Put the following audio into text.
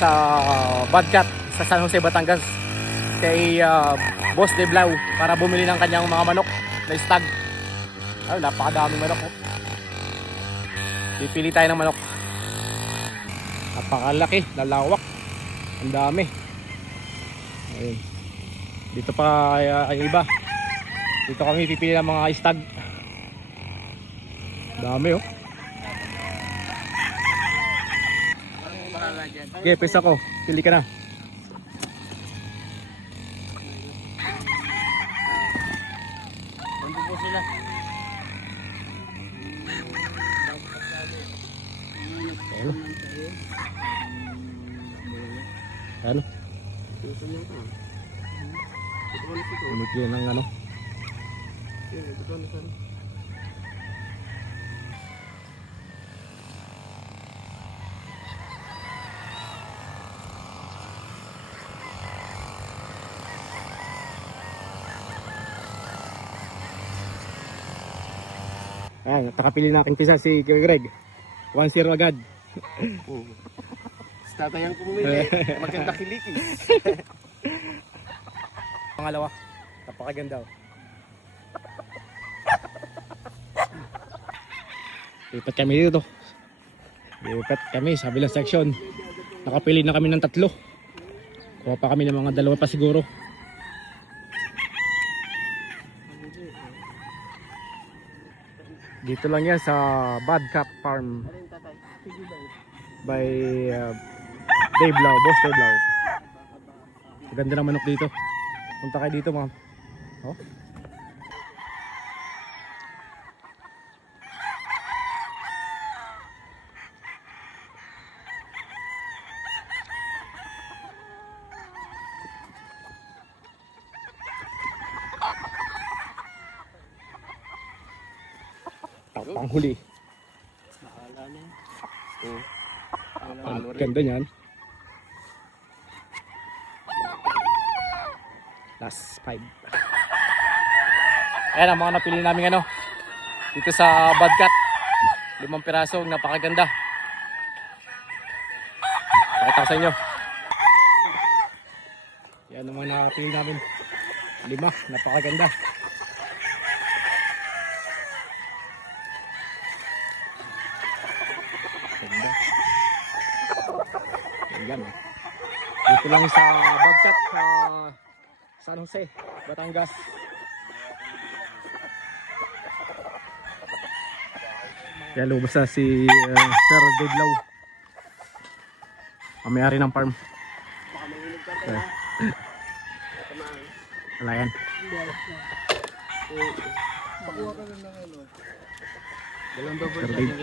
Sa Badcat sa San Jose, Batangas kay Boss Deblaw para bumili ng kanyang mga manok na stag. Ay, napakadaming manok oh. Pipili tayo ng manok. Napakalaki, lalawak. Ang dami. Ayun. Dito pa ay iba. Dito kami pipili ng mga stag. Dami oh. Okay, pesa ko. Pili ka na. Nandun po sila. Ano? Ano? Ulit yun ng ano? Ayan, nakapili na aking pisa si Greg. 1-0 agad. Sa tatay ang pumili. Maganda kilikis. Pangalawa, napakaganda oh. Lipat kami dito. Lipat kami sa bilang section. Nakapili na kami ng 3. Kuha pa kami ng mga 2 pa siguro. Dito lang yan sa Badcat Farm by Dave Lau, Boss Dave Lau. Maganda ng manok dito. Punta kayo dito, ma'am. Oh. Panghuli. Nakala niya. Ang ganda niyan. Last 5. Ayan ang mga napili namin ano. Dito sa Badcat. 5 piraso, napakaganda. Pakita ko sa inyo. Yan ang mga napili namin. 5, napakaganda. Ganda. Ayan. Dito lang sa Badcat sa San Jose, Batangas. Kaya lumabas na si Sir Dave Lau, ang may-ari ng farm. Wala yan. Pakuha ka na ng ano. Sir Dave.